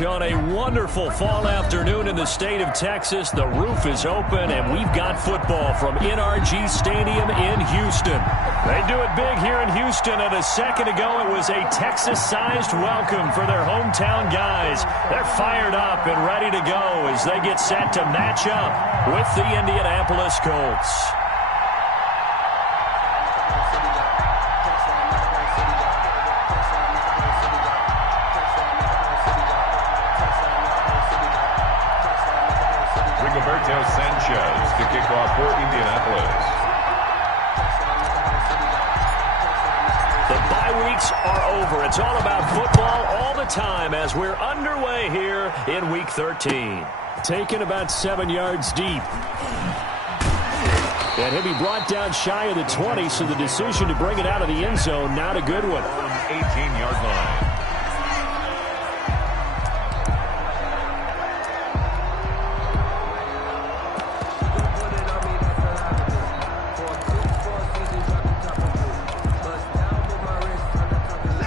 On a wonderful fall afternoon in the state of Texas, the roof is open, and we've got football from NRG Stadium in Houston. They do it big here in Houston, and a second ago it was a Texas-sized welcome for their hometown guys. They're fired up and ready to go as they get set to match up with the Indianapolis Colts. Sanchez to kick off for Indianapolis. The bye weeks are over. It's all about football all the time as we're underway here in Week 13. Taken about 7 yards deep. And he'll be brought down shy of the 20, so the decision to bring it out of the end zone, not a good one. 18-yard line.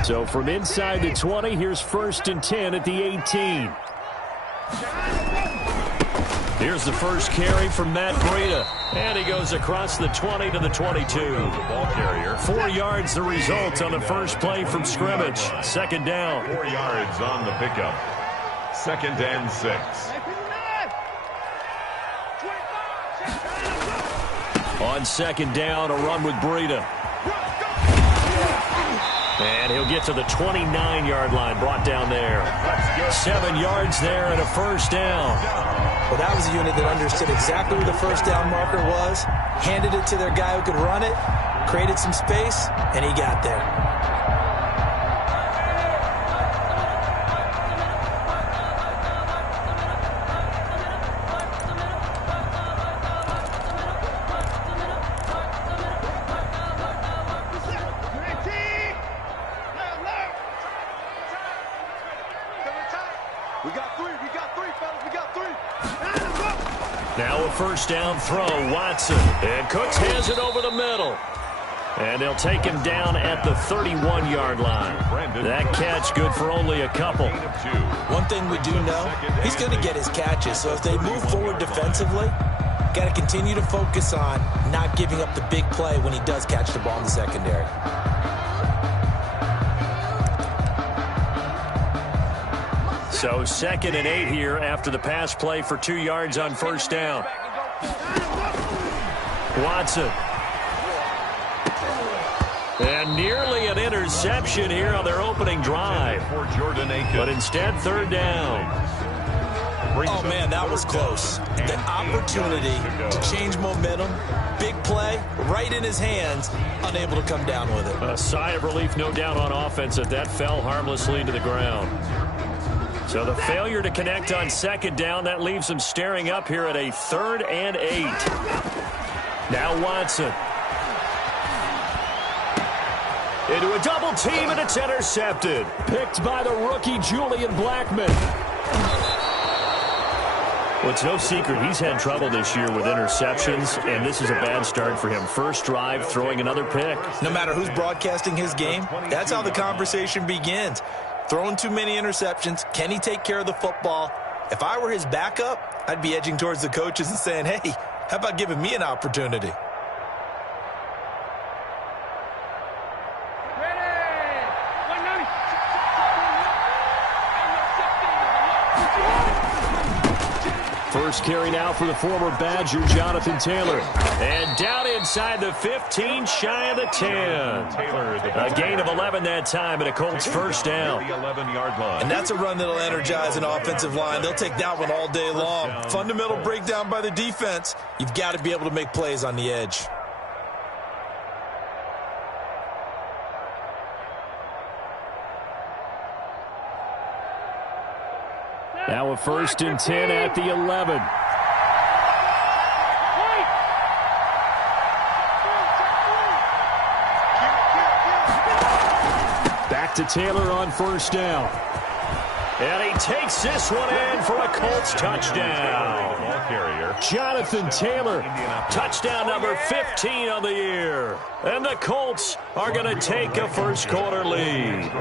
So from inside the 20, here's 1st and 10 at the 18. Here's the first carry from Matt Breida. And he goes across the 20 to the 22. The ball carrier. 4 yards the result on the first play from scrimmage. Second down. 4 yards on the pickup. 2nd and 6. On second down, a run with Breida. And he'll get to the 29-yard line, brought down there. 7 yards there and a first down. Well, that was a unit that understood exactly where the first down marker was, handed it to their guy who could run it, created some space, and he got there. Now a first down throw, Watson. And Cooks has it over the middle. And they'll take him down at the 31-yard line. That catch good for only a couple. One thing we do know, he's going to get his catches. So if they move forward defensively, got to continue to focus on not giving up the big play when he does catch the ball in the secondary. So 2nd and 8 here after the pass play for 2 yards on first down. Watson. And nearly an interception here on their opening drive. But instead, third down. Oh, man, that was close. The opportunity to change momentum, big play, right in his hands, unable to come down with it. A sigh of relief, no doubt, on offense that fell harmlessly to the ground. So the failure to connect on second down, that leaves them staring up here at a 3rd and 8. Now Watson. Into a double team, and it's intercepted. Picked by the rookie, Julian Blackmon. Well, it's no secret he's had trouble this year with interceptions, and this is a bad start for him. First drive, throwing another pick. No matter who's broadcasting his game, that's how the conversation begins. Throwing too many interceptions. Can he take care of the football? If I were his backup, I'd be edging towards the coaches and saying, hey, how about giving me an opportunity? First carry now for the former Badger, Jonathan Taylor. And down inside the 15, shy of the 10. A gain of 11 that time, and a Colts first down. And that's a run that'll energize an offensive line. They'll take that one all day long. Fundamental breakdown by the defense. You've got to be able to make plays on the edge. Now a 1st and 10 at the 11. Back to Taylor on first down. And he takes this one in for a Colts touchdown. Jonathan Taylor, touchdown number 15 on the year. And the Colts are going to take a first quarter lead.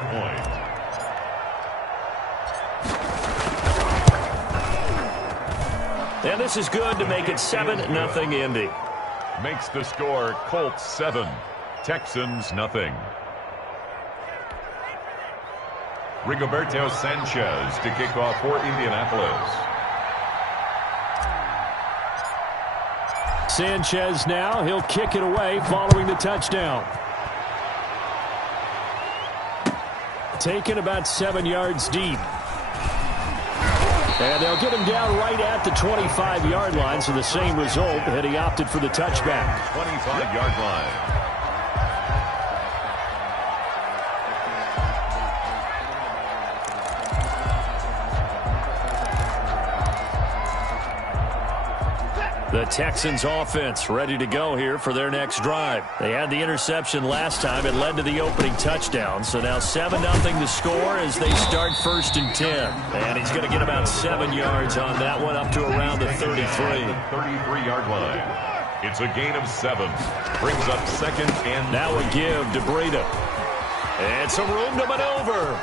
And this is good to make it 7-0 Indy. Makes the score Colts 7, Texans nothing. Rigoberto Sanchez to kick off for Indianapolis. Sanchez now, he'll kick it away following the touchdown. Taken about 7 yards deep. And they'll get him down right at the 25-yard line, so the same result, and he opted for the touchback. 25-yard line. The Texans offense ready to go here for their next drive. They had the interception last time. It led to the opening touchdown. So now 7-0 the score as they start 1st and 10. And he's going to get about 7 yards on that one up to around the 33. 33-yard line. It's a gain of 7. Brings up 2nd and now a give to Breida. And some room to maneuver.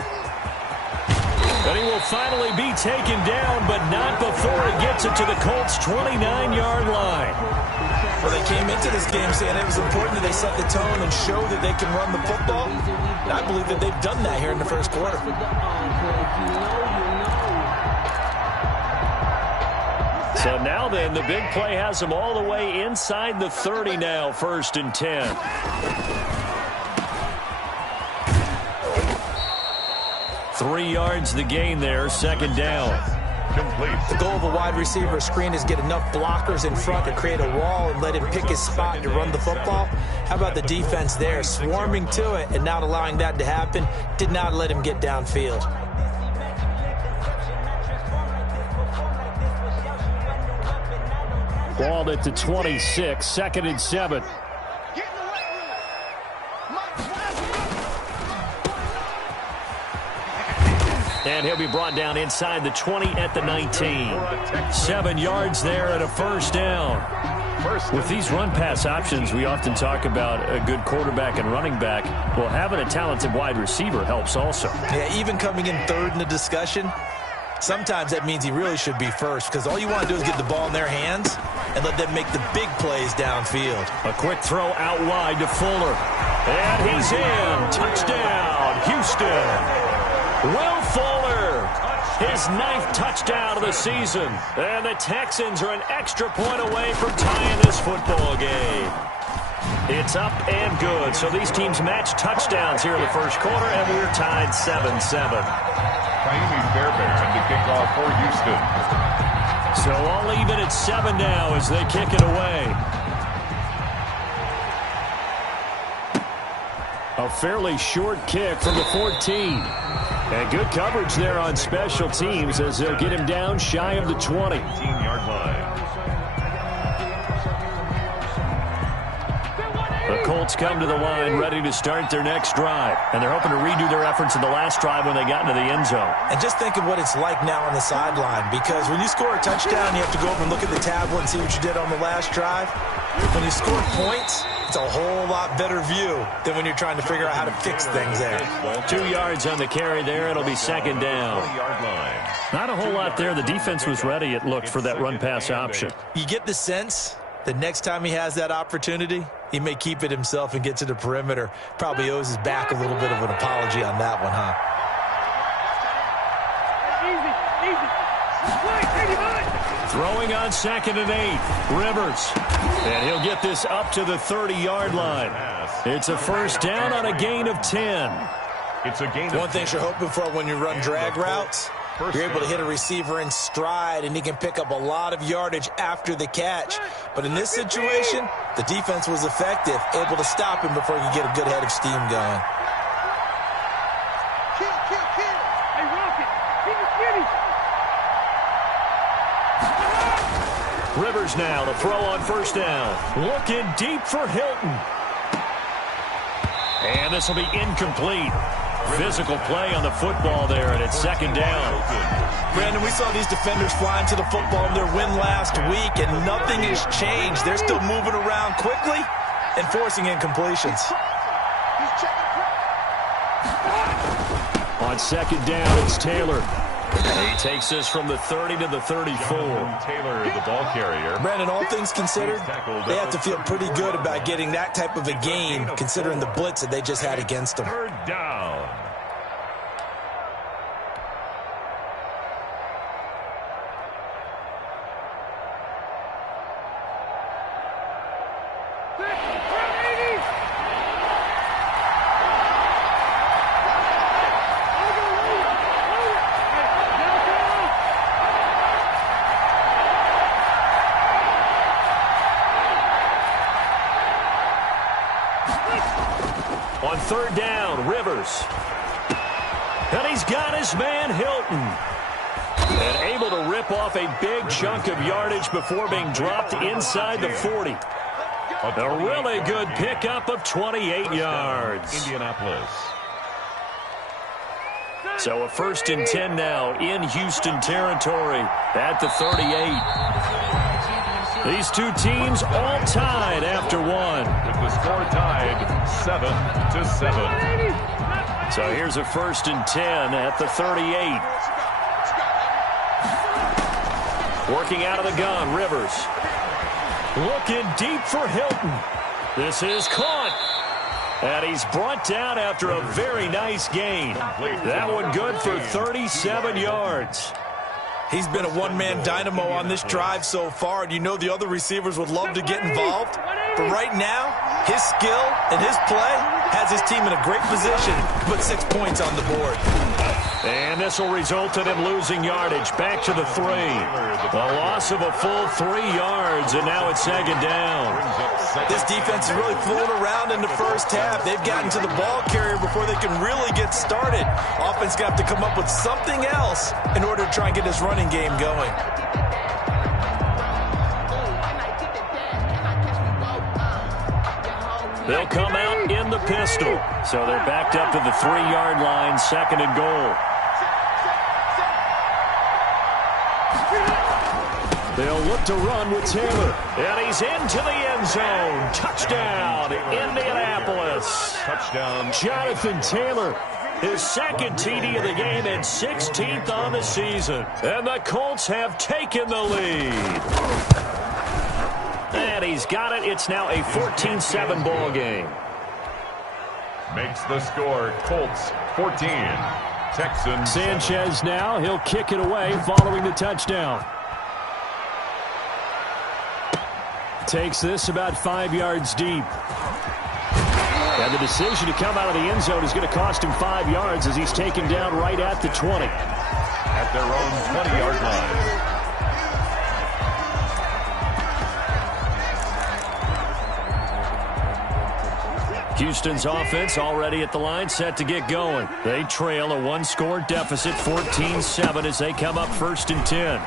And he will finally be taken down, but not before he gets it to the Colts' 29-yard line. Well, they came into this game saying it was important that they set the tone and show that they can run the football. And I believe that they've done that here in the first quarter. So now then, the big play has them all the way inside the 30 now, 1st and 10. 3 yards the gain there, 2nd down. Complete. The goal of a wide receiver screen is get enough blockers in front to create a wall and let him pick his spot to run the football. How about the defense there, swarming to it and not allowing that to happen? Did not let him get downfield. Ball at the 26, 2nd and 7. And he'll be brought down inside the 20 at the 19. 7 yards there and a 1st down. With these run-pass options, we often talk about a good quarterback and running back. Well, having a talented wide receiver helps also. Yeah, even coming in 3rd in the discussion, sometimes that means he really should be 1st because all you want to do is get the ball in their hands and let them make the big plays downfield. A quick throw out wide to Fuller. And he's in. Touchdown, Houston. Will Fuller, his 9th touchdown of the season. And the Texans are an extra point away from tying this football game. It's up and good. So these teams match touchdowns here in the first quarter, and we're tied 7-7. Kaimi Fairbairn to kick off for Houston. So all even at 7 now as they kick it away. A fairly short kick from the 14. And good coverage there on special teams as they'll get him down shy of the 20. 18-yard line. The Colts come to the line ready to start their next drive. And they're hoping to redo their efforts in the last drive when they got into the end zone. And just think of what it's like now on the sideline, because when you score a touchdown, you have to go over and look at the tablet and see what you did on the last drive. When you score points, it's a whole lot better view than when you're trying to figure out how to fix things there. 2 yards on the carry there. It'll be 2nd down. 20-yard line. Not a whole lot there. The defense was ready, it looked, for that run-pass option. You get the sense that next time he has that opportunity, he may keep it himself and get to the perimeter. Probably owes his back a little bit of an apology on that one, huh? Throwing on 2nd and 8. Rivers. And he'll get this up to the 30-yard line. It's a 1st down on a gain of 10. It's a gain. One thing you're hoping for when you run drag routes, you're able to hit a receiver in stride, and he can pick up a lot of yardage after the catch. But in this situation, the defense was effective, able to stop him before he could get a good head of steam going. Rivers now to throw on 1st down. Looking deep for Hilton. And this will be incomplete. Physical play on the football there, and it's 2nd down. Brandon, we saw these defenders flying to the football in their win last week, and nothing has changed. They're still moving around quickly and forcing incompletions. On 2nd down, it's Taylor. He takes this from the 30 to the 34. Taylor, the ball carrier. Brandon, all things considered, they have to feel pretty good about getting that type of a gain, considering the blitz that they just had against them. Third down. On third down, Rivers. And he's got his man, Hilton. And able to rip off a big chunk of yardage before being dropped inside the 40. A really good pickup of 28 yards. Indianapolis. So a 1st and 10 now in Houston territory at the 38. These two teams all tied after one. With the score tied 7-7. So here's a 1st and 10 at the 38. Working out of the gun, Rivers. Looking deep for Hilton. This is caught. And he's brought down after a very nice gain. That one good for 37 yards. He's been a one-man dynamo on this drive so far, and you know the other receivers would love to get involved. But right now, his skill and his play has his team in a great position to put 6 points on the board. And this will result in him losing yardage. Back to the 3. A loss of a full 3 yards, and now it's 2nd down. This defense is really fooling around in the first half. They've gotten to the ball carrier before they can really get started. Offense going to have to come up with something else in order to try and get this running game going. They'll come out in the pistol. So they're backed up to the 3-yard line, 2nd and goal. They'll look to run with Taylor. And he's into the end zone. Touchdown, Indianapolis. Touchdown. Jonathan Taylor, his 2nd TD of the game and 16th on the season. And the Colts have taken the lead. And he's got it. It's now a 14-7 ball game. Makes the score Colts 14. Texans. Sanchez now. He'll kick it away following the touchdown. Takes this about 5 yards deep. And the decision to come out of the end zone is going to cost him 5 yards as he's taken down right at the 20. At their own 20-yard line. Houston's offense already at the line, set to get going. They trail a 1-score deficit, 14-7, as they come up 1st and 10.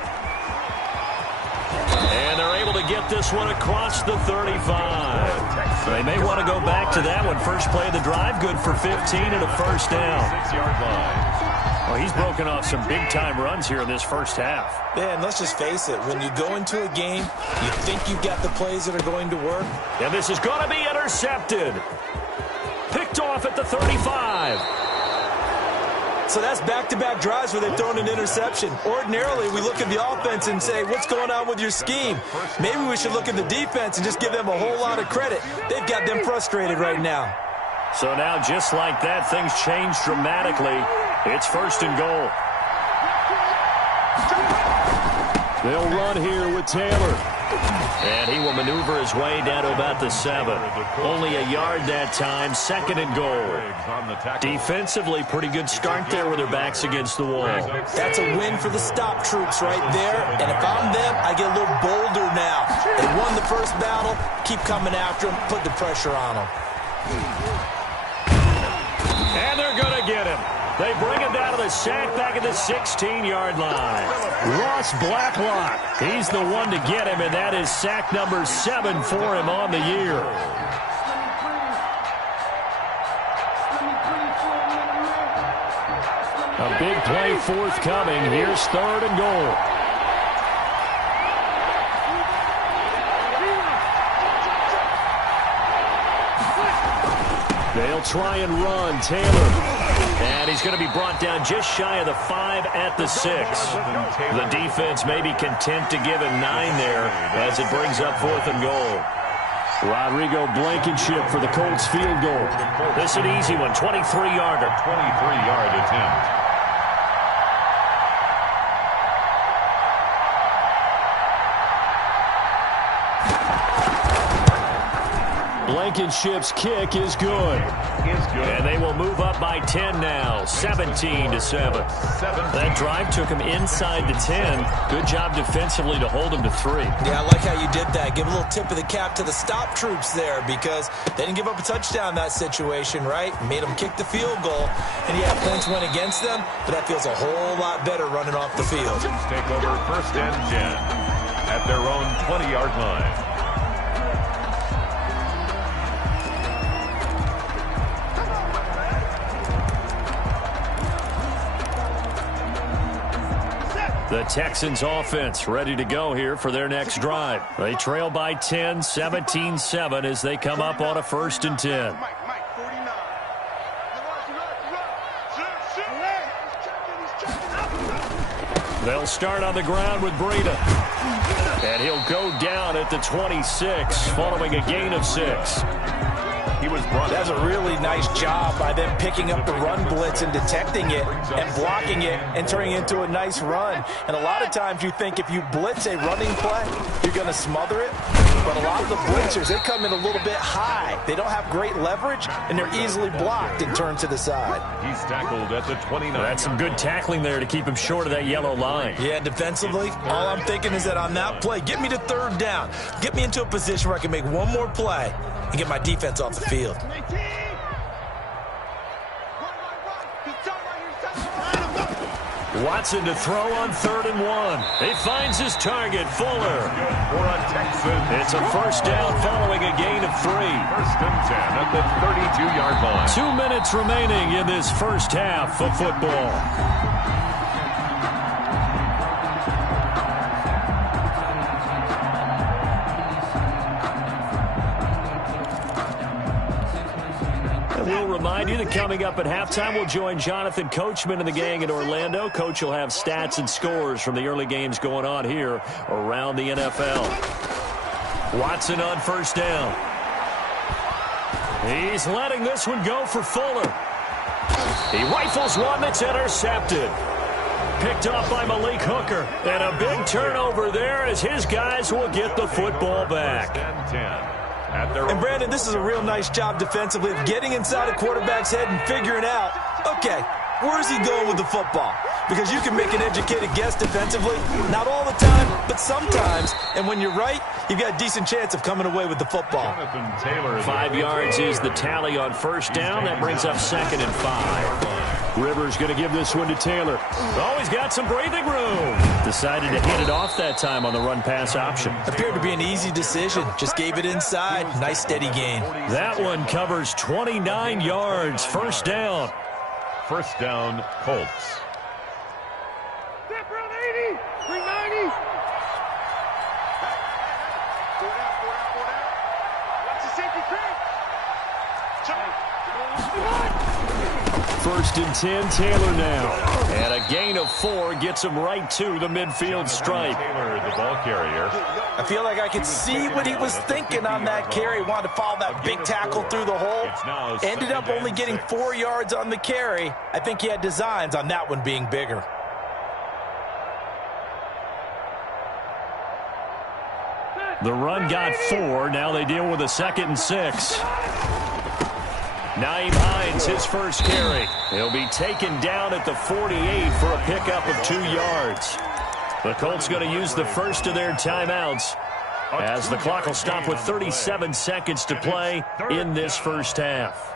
And they're able to get this one across the 35. They may want to go back to that one. First play of the drive, good for 15 and a 1st down. 6-yard line. Well, he's broken off some big-time runs here in this first half. Yeah, and let's just face it. When you go into a game, you think you've got the plays that are going to work. And this is going to be intercepted. Picked off at the 35. So that's back-to-back drives where they've thrown an interception. Ordinarily, we look at the offense and say, what's going on with your scheme? Maybe we should look at the defense and just give them a whole lot of credit. They've got them frustrated right now. So now, just like that, things change dramatically. It's 1st and goal. They'll run here with Taylor. And he will maneuver his way down to about the 7. Only a yard that time, 2nd and goal. Defensively, pretty good start there with their backs against the wall. That's a win for the stop troops right there. And if I'm them, I get a little bolder now. They won the first battle. Keep coming after them. Put the pressure on them. And they're going to get him. They bring him down to the sack back at the 16-yard line. Ross Blacklock, he's the one to get him, and that is sack number 7 for him on the year. A big play forthcoming. Here's 3rd and goal. They'll try and run. Taylor And he's going to be brought down just shy of the 5 at the 6. The defense may be content to give him 9 there as it brings up 4th and goal. Rodrigo Blankenship for the Colts field goal. This is an easy one, 23-yarder. 23-yard attempt. Blankenship's kick is good. And they will move up by 10 now, 17-7. That drive took him inside the 10. Good job defensively to hold him to 3. Yeah, I like how you did that. Give a little tip of the cap to the stop troops there because they didn't give up a touchdown in that situation, right? Made them kick the field goal. And yeah, points went against them, but that feels a whole lot better running off the field. Take over 1st and 10 at their own 20-yard line. The Texans offense ready to go here for their next drive. They trail by 10, 17-7 as they come up on a 1st and 10. They'll start on the ground with Breida. And he'll go down at the 26 following a gain of 6. That's a really nice job by them picking up the run blitz and detecting it and blocking it and turning it into a nice run. And a lot of times you think if you blitz a running play, you're going to smother it. But a lot of the blitzers, they come in a little bit high. They don't have great leverage, and they're easily blocked and turned to the side. He's tackled at the 29. That's some good tackling there to keep him short of that yellow line. Yeah, defensively, all I'm thinking is that on that play, get me to 3rd down. Get me into a position where I can make one more play and get my defense off the field. Watson to throw on 3rd and 1. He finds his target, Fuller. It's a 1st down following a gain of 3. 1st and 10 at the 32-yard line. 2 minutes remaining in this first half of football. We'll remind you that coming up at halftime, we'll join Jonathan Coachman and the gang in Orlando. Coach will have stats and scores from the early games going on here around the NFL. Watson on 1st down. He's letting this one go for Fuller. He rifles one that's intercepted. Picked off by Malik Hooker. And a big turnover there as his guys will get the football back. 10. And, Brandon, this is a real nice job defensively of getting inside a quarterback's head and figuring out, okay, where's he going with the football? Because you can make an educated guess defensively, not all the time, but sometimes. And when you're right, you've got a decent chance of coming away with the football. 5 yards is the tally on 1st down. That brings up 2nd and 5. Rivers going to give this one to Taylor. Oh, he's got some breathing room. Decided to hit it off that time on the run-pass option. Appeared to be an easy decision. Just gave it inside. Nice steady gain. That one covers 29 yards. 1st down. 1st down, Colts. Step around 80, 390. Watch the safety crack. 1st and 10, Taylor now. And a gain of 4 gets him right to the midfield stripe. Taylor, the ball carrier. I feel like I could see what he was thinking on that carry. Wanted to follow that big tackle through the hole. Ended up only getting 4 yards on the carry. I think he had designs on that one being bigger. The run got 4. Now they deal with a 2nd and 6. Naeem Hines, his first carry. He'll be taken down at the 48 for a pickup of 2 yards. The Colts going to use the first of their timeouts as the clock will stop with 37 seconds to play in this first half.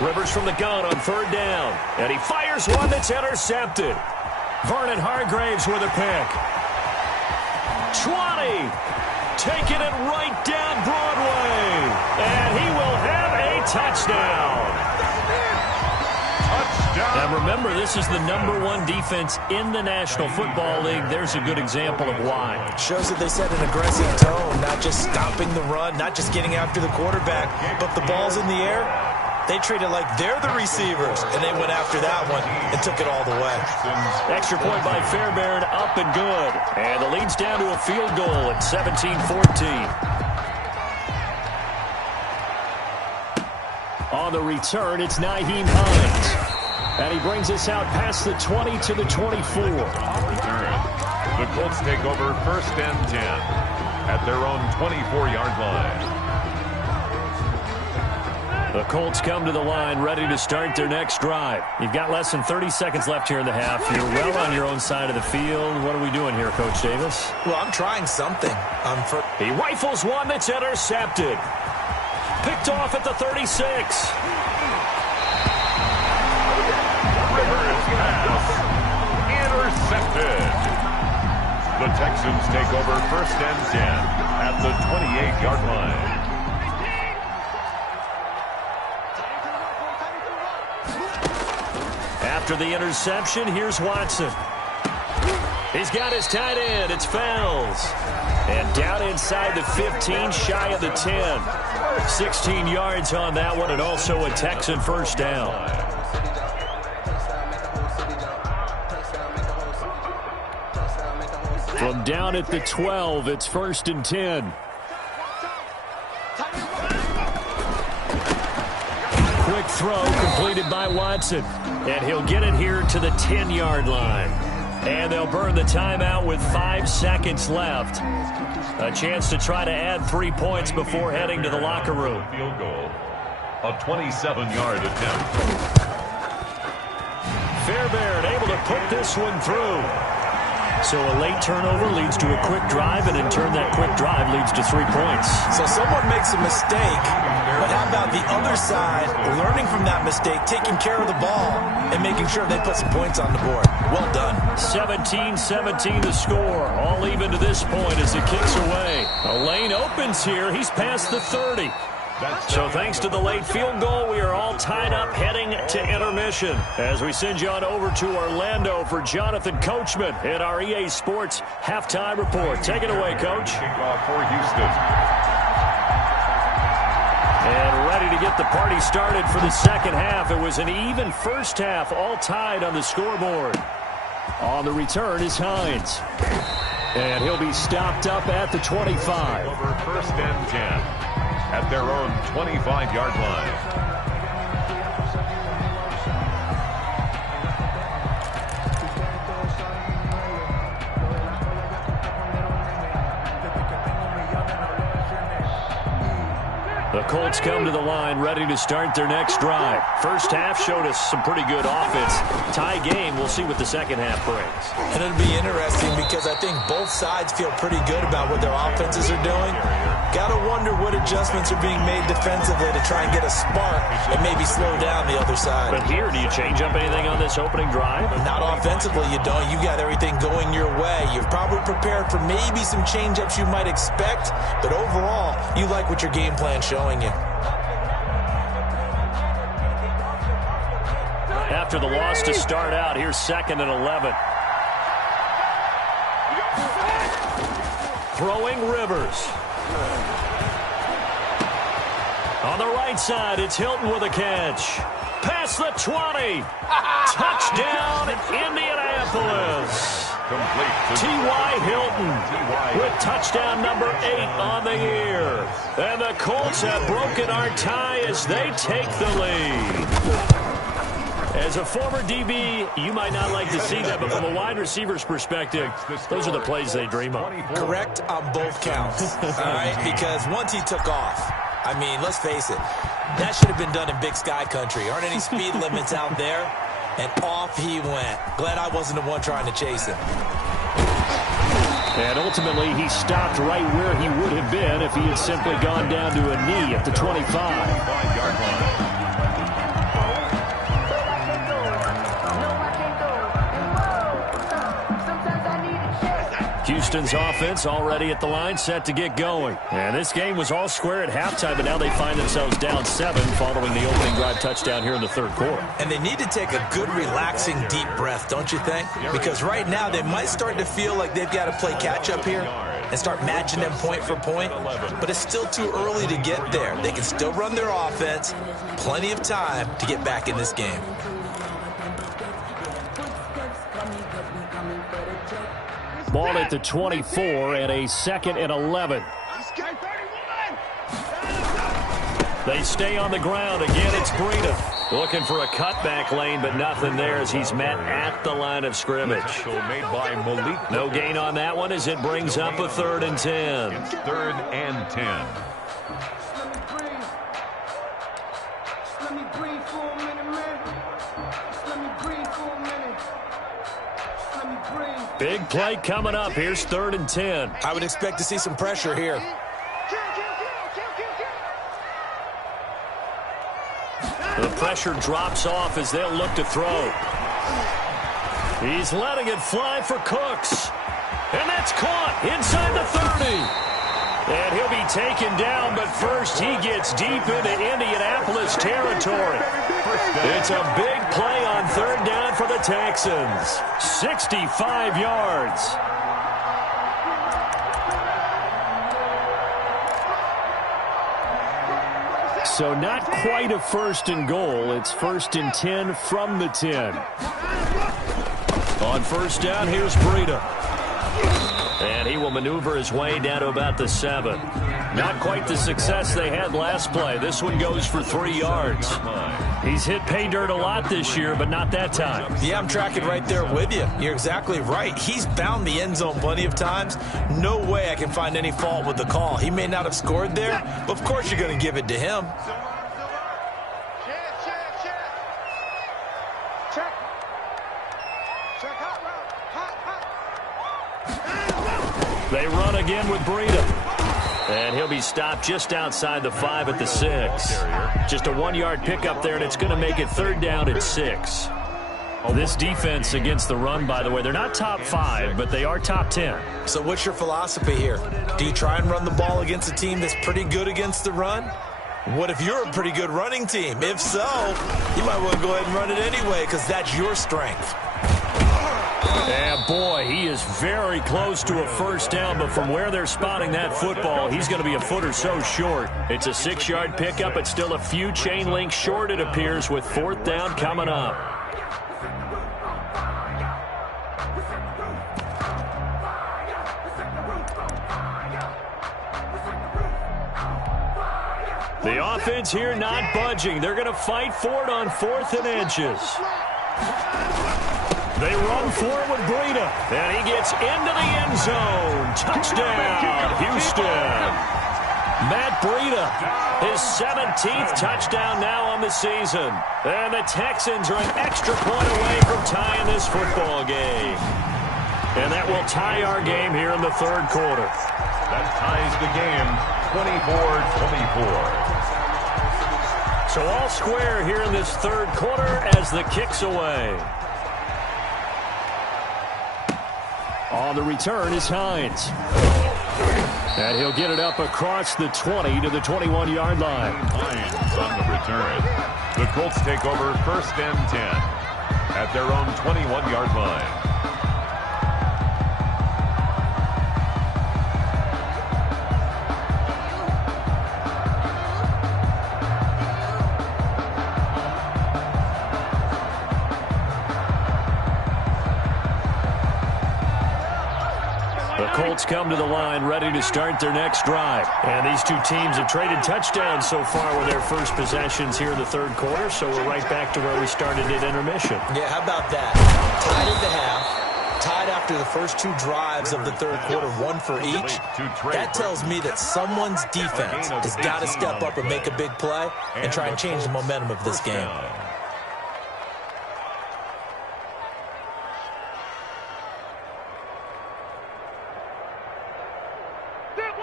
Rivers from the gun on 3rd down. And he fires one that's intercepted. Vernon Hargraves with a pick. 20. Taking it right down Broadway. And he touchdown. Touchdown. And remember, this is the #1 defense in the National Football League. There's a good example of why. Shows that they set an aggressive tone, not just stopping the run, not just getting after the quarterback, but the ball's in the air. They treat it like they're the receivers, and they went after that one and took it all the way. Extra point by Fairbairn, up and good. And the lead's down to a field goal at 17-14. On the return, it's Nyheim Hines. And he brings us out past the 20 to the 24. The Colts take over 1st and 10 at their own 24-yard line. The Colts come to the line ready to start their next drive. You've got less than 30 seconds left here in the half. You're well on your own side of the field. What are we doing here, Coach Davis? Well, I'm trying something. He rifles one that's intercepted. Picked off at the 36. Rivers pass. Intercepted. The Texans take over 1st and 10 at the 28-yard line. After the interception, here's Watson. He's got his tight end. It's Fells. And down inside the 15, shy of the 10. 16 yards on that one, and also a Texan first down. From down at the 12, it's 1st and 10. Quick throw completed by Watson. And he'll get it here to the 10-yard line. And they'll burn the timeout with 5 seconds left. A chance to try to add 3 points before heading to the locker room. Field goal. A 27-yard attempt. Fairbairn able to put this one through. So a late turnover leads to a quick drive, and in turn that quick drive leads to 3 points. So someone makes a mistake, but how about the other side learning from that mistake, taking care of the ball, and making sure they put some points on the board? Well done. 17-17 the score. All even to this point as it kicks away. A lane opens here. He's past the 30. So thanks to the late field goal, we are all tied up heading to intermission as we send you on over to Orlando for Jonathan Coachman in our EA Sports Halftime Report. Take it away, Coach. Kickoff for Houston. And ready to get the party started for the second half. It was an even first half, all tied on the scoreboard. On the return is Hines. And he'll be stopped up at the 25. Over 1st and 10. At their own 25-yard line. The Colts come to the line ready to start their next drive. First half showed us some pretty good offense. Tie game, we'll see what the second half brings. And it'll be interesting because I think both sides feel pretty good about what their offenses are doing. Got to wonder what adjustments are being made defensively to try and get a spark and maybe slow down the other side. But here, do you change up anything on this opening drive? Not offensively, you don't. You got everything going your way. You've probably prepared for maybe some change-ups you might expect, but overall, you like what your game plan's showing you. After the loss to start out, here's 2nd and 11. Throwing Rivers. On the right side, it's Hilton with a catch. Past the 20. Touchdown, Indianapolis. T.Y. Hilton with touchdown number 8 on the year. And the Colts have broken our tie as they take the lead. As a former DB, you might not like to see that, but from a wide receiver's perspective, those are the plays they dream of. Correct on both counts, all right? Because once he took off, I mean, let's face it, that should have been done in Big Sky Country. Aren't any speed limits out there? And off he went. Glad I wasn't the one trying to chase him. And ultimately, he stopped right where he would have been if he had simply gone down to a knee at the 25-yard line. Houston's offense already at the line, set to get going. And this game was all square at halftime, but now they find themselves down 7 following the opening drive touchdown here in the third quarter. And they need to take a good, relaxing, deep breath, don't you think? Because right now they might start to feel like they've got to play catch-up here and start matching them point for point. But it's still too early to get there. They can still run their offense. Plenty of time to get back in this game. Ball at the 24 and a 2nd and 11. They stay on the ground. Again, it's Breida. Looking for a cutback lane, but nothing there as he's met at the line of scrimmage. Made by Malik. No gain on that one as it brings up a 3rd and 10. It's 3rd and 10. Big play coming up. Here's 3rd and 10. I would expect to see some pressure here. The pressure drops off as they'll look to throw. He's letting it fly for Cooks. And that's caught inside the 30. And he'll be taken down, but first he gets deep into Indianapolis territory. It's a big play on 3rd down for the Texans. 65 yards. So not quite a 1st and goal. It's 1st and 10 from the 10. On 1st down, here's Breida. And he will maneuver his way down to about the 7. Not quite the success they had last play. This one goes for 3 yards. He's hit pay dirt a lot this year, but not that time. Yeah, I'm tracking right there with you. You're exactly right. He's bound the end zone plenty of times. No way I can find any fault with the call. He may not have scored there, but of course you're going to give it to him. They run again with Breida. And he'll be stopped just outside the 5 at the 6. Just a 1-yard pickup there, and it's going to make it 3rd down at 6. This defense against the run, by the way, they're not top 5, but they are top 10. So what's your philosophy here? Do you try and run the ball against a team that's pretty good against the run? What if you're a pretty good running team? If so, you might want to go ahead and run it anyway because that's your strength. And boy, he is very close to a 1st down, but from where they're spotting that football, he's going to be a foot or so short. It's a 6-yard pickup. It's still a few chain links short, it appears, with 4th down coming up. The offense here not budging. They're going to fight for it on 4th and inches. They run forward with Breida, and he gets into the end zone. Touchdown, Houston. Matt Breida, his 17th touchdown now on the season. And the Texans are an extra point away from tying this football game. And that will tie our game here in the 3rd quarter. That ties the game 24-24. So all square here in this 3rd quarter as the kick's away. On the return is Hines. And he'll get it up across the 20 to the 21-yard line. Hines on the return. The Colts take over 1st and 10 at their own 21-yard line. Colts come to the line ready to start their next drive. And these two teams have traded touchdowns so far with their first possessions here in the 3rd quarter, so we're right back to where we started at intermission. Yeah, how about that? Tied at the half, tied after the first 2 drives of the 3rd quarter, 1 for each. That tells me that someone's defense has got to step up and make a big play and try and change the momentum of this game.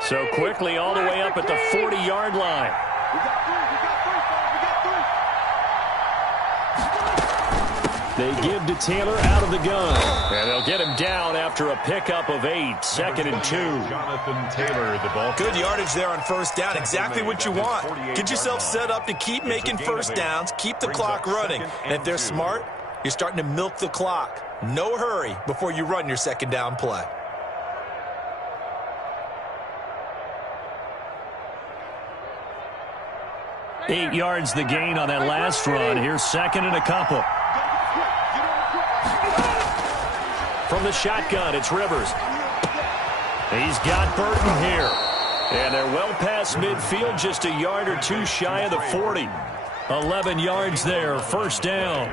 So quickly all the way up at the 40-yard line. They give to Taylor out of the gun. And they'll get him down after a pickup of 8, 2nd and 2. Jonathan Taylor, the ball. Good yardage there on first down. Exactly what you want. Get yourself set up to keep making first downs, keep the clock running. And if they're smart, you're starting to milk the clock. No hurry before you run your second down play. Eight yards the gain on that last run. Here's 2nd and a couple. From the shotgun, it's Rivers. He's got Burton here. And they're well past midfield, just a yard or two shy of the 40. 11 yards there, first down.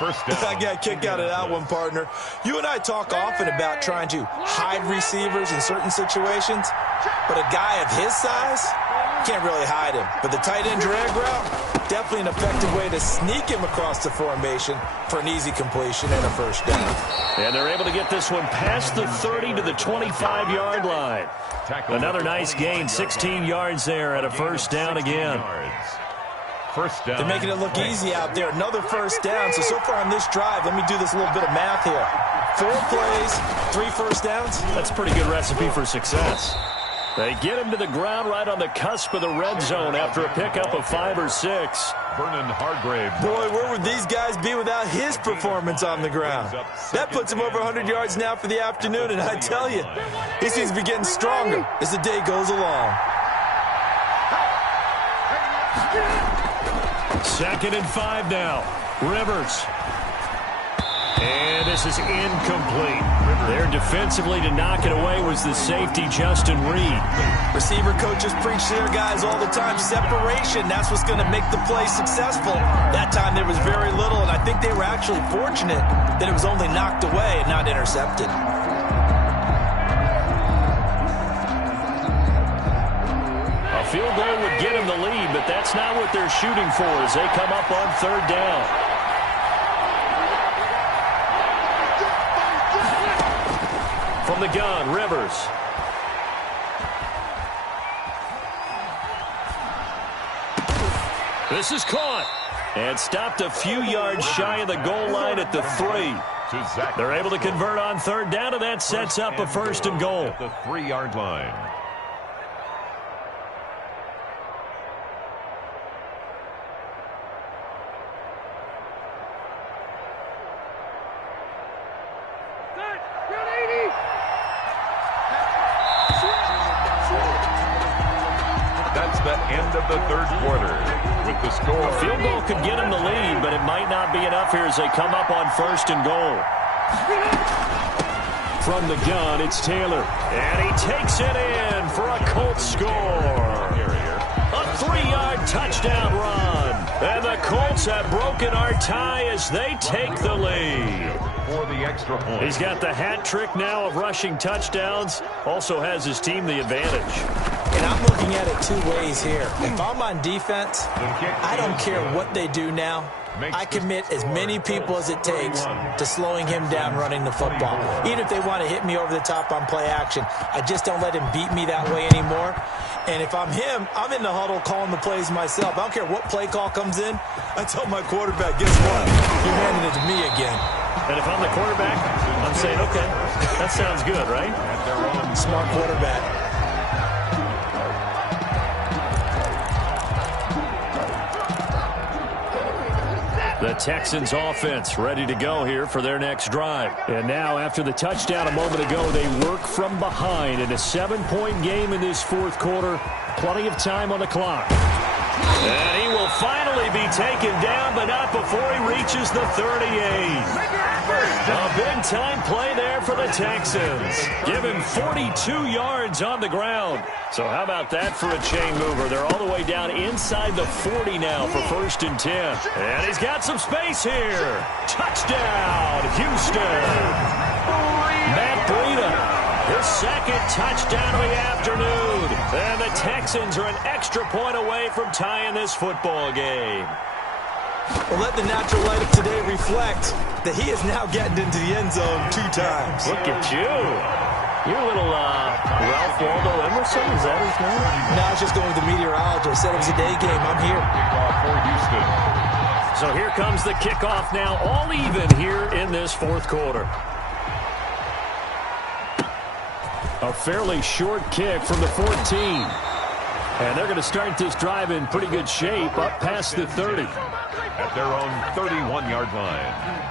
I got a kick out of that one, partner. You and I talk often about trying to hide receivers in certain situations, but a guy of his size can't really hide him. But the tight end drag route, definitely an effective way to sneak him across the formation for an easy completion and a first down. And they're able to get this one past the 30 to the 25-yard line. Another nice gain, 16 yards there at a first down again. First down. They're making it look easy out there. Another first down. So far on this drive, let me do this little bit of math here. 4 plays, 3 first downs. That's a pretty good recipe for success. They get him to the ground right on the cusp of the red zone after a pickup of 5 or 6. Vernon Hargrave. Boy, where would these guys be without his performance on the ground? That puts him over 100 yards now for the afternoon, and I tell you, he seems to be getting stronger as the day goes along. 2nd and 5 now. Rivers. And this is incomplete. There defensively to knock it away was the safety, Justin Reed. Receiver coaches preach to their guys all the time. Separation, that's what's going to make the play successful. That time there was very little, and I think they were actually fortunate that it was only knocked away and not intercepted. A field goal would get him the lead, but that's not what they're shooting for as they come up on 3rd down. From the gun, Rivers. This is caught and stopped a few yards shy of the goal line at the 3. They're able to convert on 3rd down, and that sets up a 1st and goal. At the 3-yard line. That's the end of the 3rd quarter. With the score, a field goal could get him the lead, but it might not be enough here as they come up on 1st and goal. From the gun, it's Taylor. And he takes it in for a Colts score. A 3-yard touchdown run. And the Colts have broken our tie as they take the lead. For the extra point. He's got the hat trick now of rushing touchdowns. Also has his team the advantage. And I'm looking at it 2 ways here. If I'm on defense, I don't care what they do now. I commit as many people as it takes to slowing him down running the football. Even if they want to hit me over the top on play action, I just don't let him beat me that way anymore. And if I'm him, I'm in the huddle calling the plays myself. I don't care what play call comes in. I tell my quarterback, guess what? You're handing it to me again. And if I'm the quarterback, I'm saying, okay, that sounds good, right? Smart quarterback. The Texans offense ready to go here for their next drive. And now after the touchdown a moment ago, they work from behind in a 7-point game in this 4th quarter. Plenty of time on the clock. And he will finally be taken down, but not before he reaches the 38. A big-time play there for the Texans. Give him 42 yards on the ground. So how about that for a chain mover? They're all the way down inside the 40 now for 1st and 10. And he's got some space here. Touchdown, Houston. Matt Breida, his 2nd touchdown of the afternoon. And the Texans are an extra point away from tying this football game. Well, let the natural light of today reflect that he is now getting into the end zone 2 times. Look at you. You're a little Ralph Waldo Emerson, is that his name? No, I was just going with the meteorologist. Said it was a day game. I'm here. Kickoff for Houston. So here comes the kickoff now, all even here in this 4th quarter. A fairly short kick from the 14. And they're going to start this drive in pretty good shape up past the 30. At their own 31-yard line.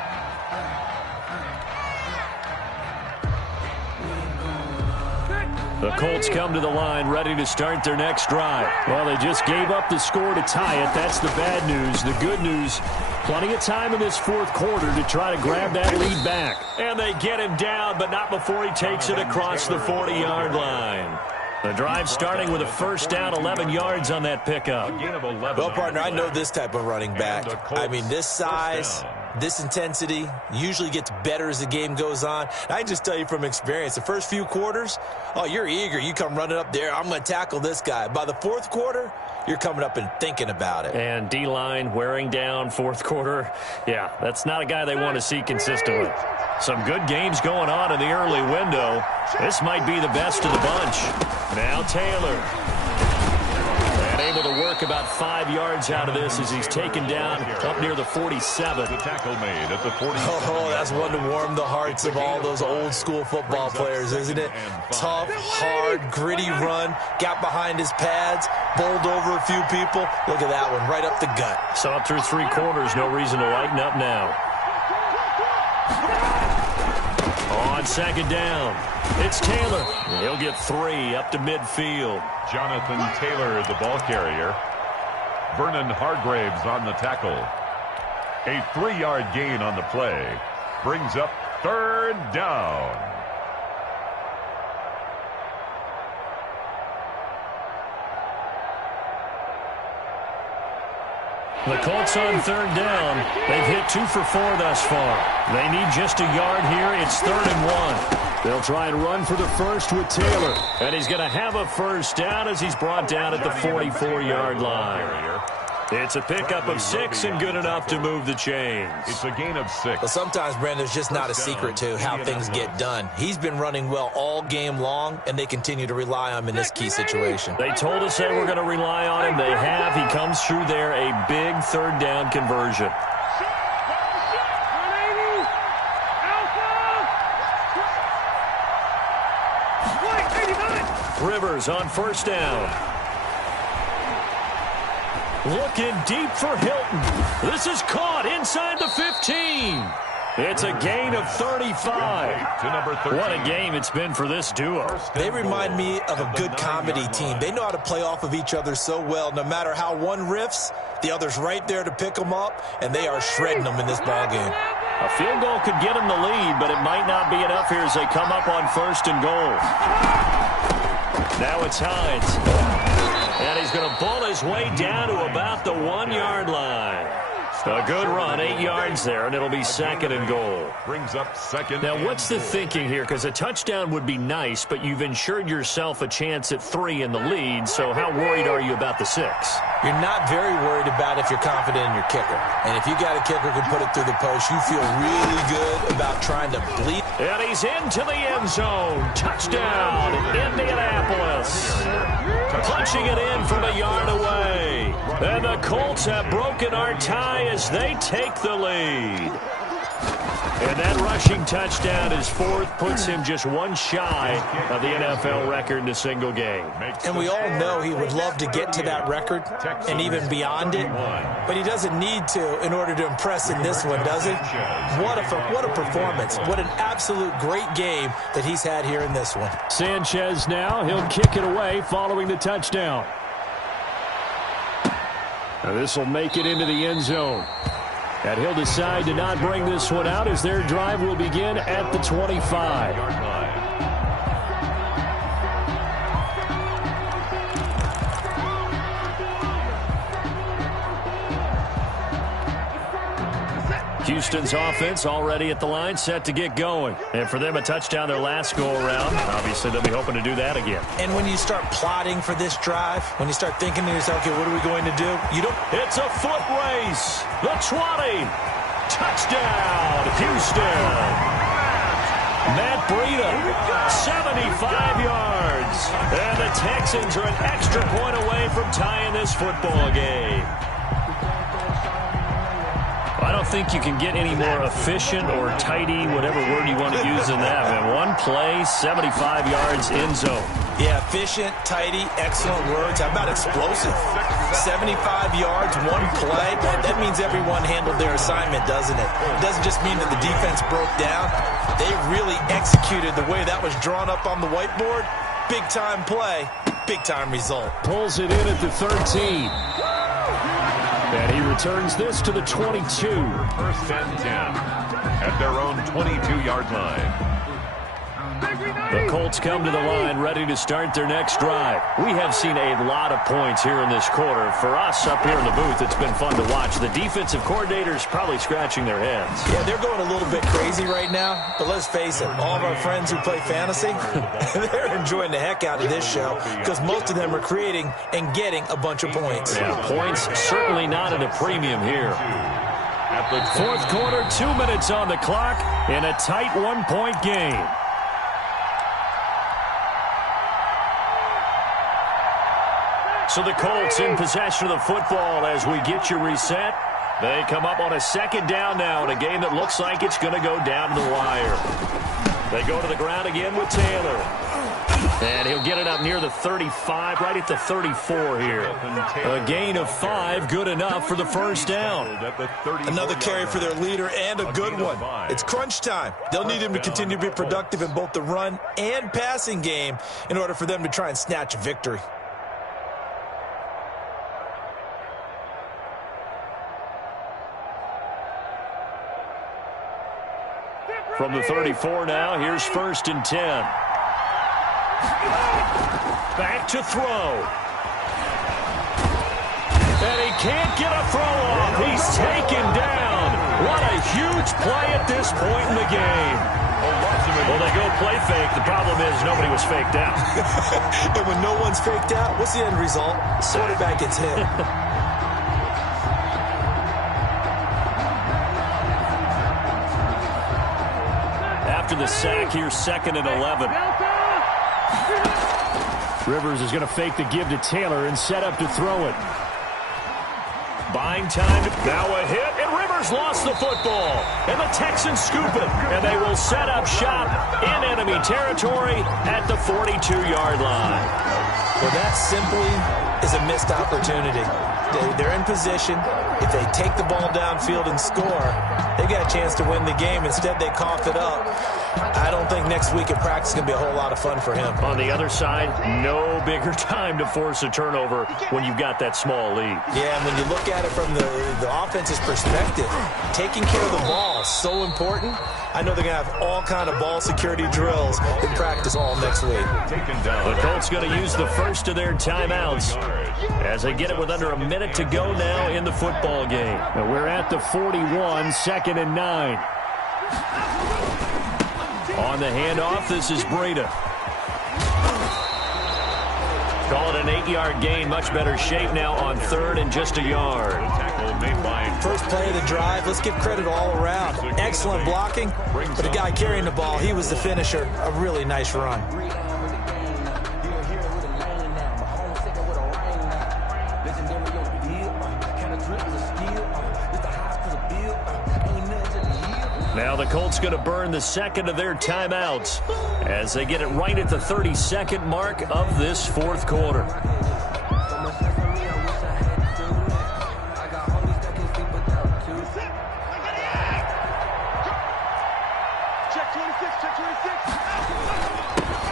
The Colts come to the line ready to start their next drive. Well, they just gave up the score to tie it. That's the bad news. The good news, plenty of time in this fourth quarter to try to grab that lead back. And they get him down, but not before he takes it across the 40-yard line. The drive starting with a first down, 11 yards on that pickup. Well, partner, I know this type of running back. I mean, this size, this intensity usually gets better as the game goes on. I just tell you from experience, the first few quarters, oh, you're eager. You come running up there, I'm going to tackle this guy. By the fourth quarter, you're coming up and thinking about it. And D-line wearing down fourth quarter. Yeah, that's not a guy they want to see consistently. Some good games going on in the early window. This might be the best of the bunch. Now Taylor. And able to work about 5 yards out of this as he's taken down up near the 47. The tackle made at the 47. Oh, that's one to warm the hearts of all those old school football players, isn't it? Tough, hard, gritty run. Got behind his pads, bowled over a few people. Look at that one, right up the gut. Saw it through 3 quarters. No reason to lighten up now. On second down, it's Taylor. He'll get 3 up to midfield. Jonathan Taylor, the ball carrier. Vernon Hargraves on the tackle. A 3-yard gain on the play. Brings up third down. The Colts on third down. They've hit 2 for 4 thus far. They need just a yard here. It's 3rd and 1. They'll try and run for the first with Taylor. And he's going to have a first down as he's brought down at the 44-yard line. It's a pickup of 6 and good enough to move the chains. It's a gain of 6. But sometimes, Brandon, there's just not a secret to how things get done. He's been running well all game long, and they continue to rely on him in this key situation. They told us they were going to rely on him. They have. He comes through there, a big third down conversion. Rivers on first down. Looking deep for Hilton. This is caught inside the 15. It's a gain of 35. To number 13. What a game it's been for this duo. They remind me of a good comedy team. They know how to play off of each other so well. No matter how one riffs, the other's right there to pick them up, and they are shredding them in this ballgame. A field goal could get them the lead, but it might not be enough here as they come up on 1st and goal. Now it's Hines. And he's going to pull his way down to about the 1-yard line. A good run, 8 yards there, and it'll be 2nd and goal. Brings up 2nd. Now, what's the thinking here? Because a touchdown would be nice, but you've ensured yourself a chance at 3 in the lead, so how worried are you about the 6? You're not very worried about if you're confident in your kicker. And if you got a kicker who can put it through the post, you feel really good about trying to bleed. And he's into the end zone. Touchdown, Indianapolis. Punching it in from a yard away. And the Colts have broken our tie as they take the lead. And that rushing touchdown, his 4th, puts him just 1 shy of the NFL record in a single game. And we all know he would love to get to that record and even beyond it, but he doesn't need to in order to impress in this one, does he? What a performance. What an absolute great game that he's had here in this one. Sanchez now, he'll kick it away following the touchdown. Now this will make it into the end zone. And he'll decide to not bring this one out as their drive will begin at the 25. Houston's offense already at the line, set to get going. And for them, a touchdown their last go-around. Obviously, they'll be hoping to do that again. And when you start plotting for this drive, when you start thinking to yourself, okay, what are we going to do? It's a foot race. The 20. Touchdown, Houston. Matt Breida, 75 yards. And the Texans are an extra point away from tying this football game. I don't don't think you can get any more efficient or tidy, whatever word you want to use in that. Man, one play, 75 yards, end zone. Yeah, efficient, tidy, excellent words. How about explosive? 75 yards, one play. That means everyone handled their assignment, doesn't it? It doesn't just mean that the defense broke down. They really executed the way that was drawn up on the whiteboard. Big-time play, big-time result. Pulls it in at the 13. And he returns this to the 22. First and 10 at their own 22-yard line. The Colts come to the line ready to start their next drive. We have seen a lot of points here in this quarter. For us up here in the booth, it's been fun to watch. The defensive coordinators probably scratching their heads. Yeah, they're going a little bit crazy right now, but let's face it, all of our friends who play fantasy, they're enjoying the heck out of this show because most of them are creating and getting a bunch of points. Yeah, points certainly not at a premium here. At the fourth quarter, 2 minutes on the clock in a tight one-point game. So the Colts in possession of the football as we get you reset. They come up on a second down now in a game that looks like it's going to go down to the wire. They go to the ground again with Taylor. And he'll get it up near the 35, right at the 34 here. A gain of 5, good enough for the first down. Another carry for their leader and a good one. It's crunch time. They'll need him to continue to be productive in both the run and passing game in order for them to try and snatch a victory. From the 34 now, here's first and 10. Back to throw. And he can't get a throw off. He's taken down. What a huge play at this point in the game. Well, they go play fake. The problem is nobody was faked out. And when no one's faked out, what's the end result? Quarterback gets hit. After the sack, here's second and 11. Rivers is going to fake the give to Taylor and set up to throw it. Buying time. Now a hit, and Rivers lost the football. And the Texans scoop it, and they will set up shop in enemy territory at the 42-yard line. Well, that simply is a missed opportunity. They're in position. If they take the ball downfield and score, they got a chance to win the game. Instead, they cough it up. I don't think next week at practice is going to be a whole lot of fun for him. On the other side, no bigger time to force a turnover when you've got that small lead. Yeah, and when you look at it from the offense's perspective, taking care of the ball is so important. I know they're going to have all kind of ball security drills in practice all next week. The Colts going to use the first of their timeouts as they get it with under a minute to go now in the football game. And we're at the 41, second and 9. On the handoff, this is Breida. Call it an 8-yard gain. Much better shape now on third and just a yard. First play of the drive. Let's give credit all around. Excellent blocking. But the guy carrying the ball, he was the finisher. A really nice run. Now the Colts going to burn the second of their timeouts as they get it right at the 32nd mark of this fourth quarter.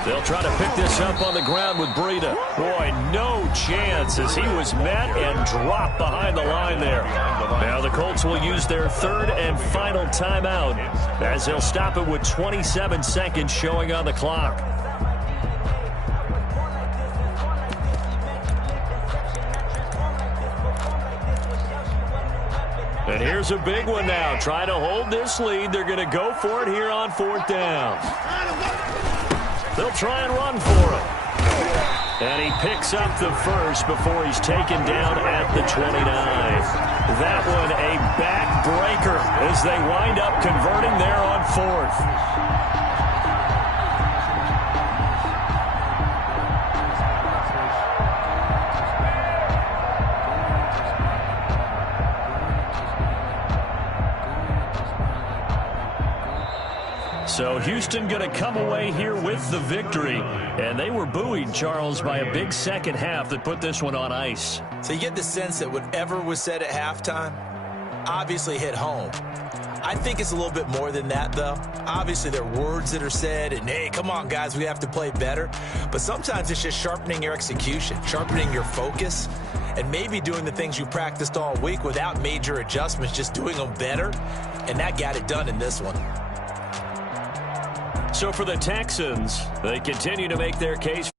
They'll try to pick this up on the ground with Breida. Boy, no chance as he was met and dropped behind the line there. Now the Colts will use their third and final timeout as they'll stop it with 27 seconds showing on the clock. And here's a big one now. Trying to hold this lead. They're going to go for it here on fourth down. They'll try and run for it. And he picks up the first before he's taken down at the 29. That one a backbreaker as they wind up converting there on fourth. So Houston going to come away here with the victory. And they were buoyed, Charles, by a big second half that put this one on ice. So you get the sense that whatever was said at halftime obviously hit home. I think it's a little bit more than that, though. Obviously, there are words that are said, and, hey, come on, guys, we have to play better. But sometimes it's just sharpening your execution, sharpening your focus, and maybe doing the things you practiced all week without major adjustments, just doing them better. And that got it done in this one. So for the Texans, they continue to make their case.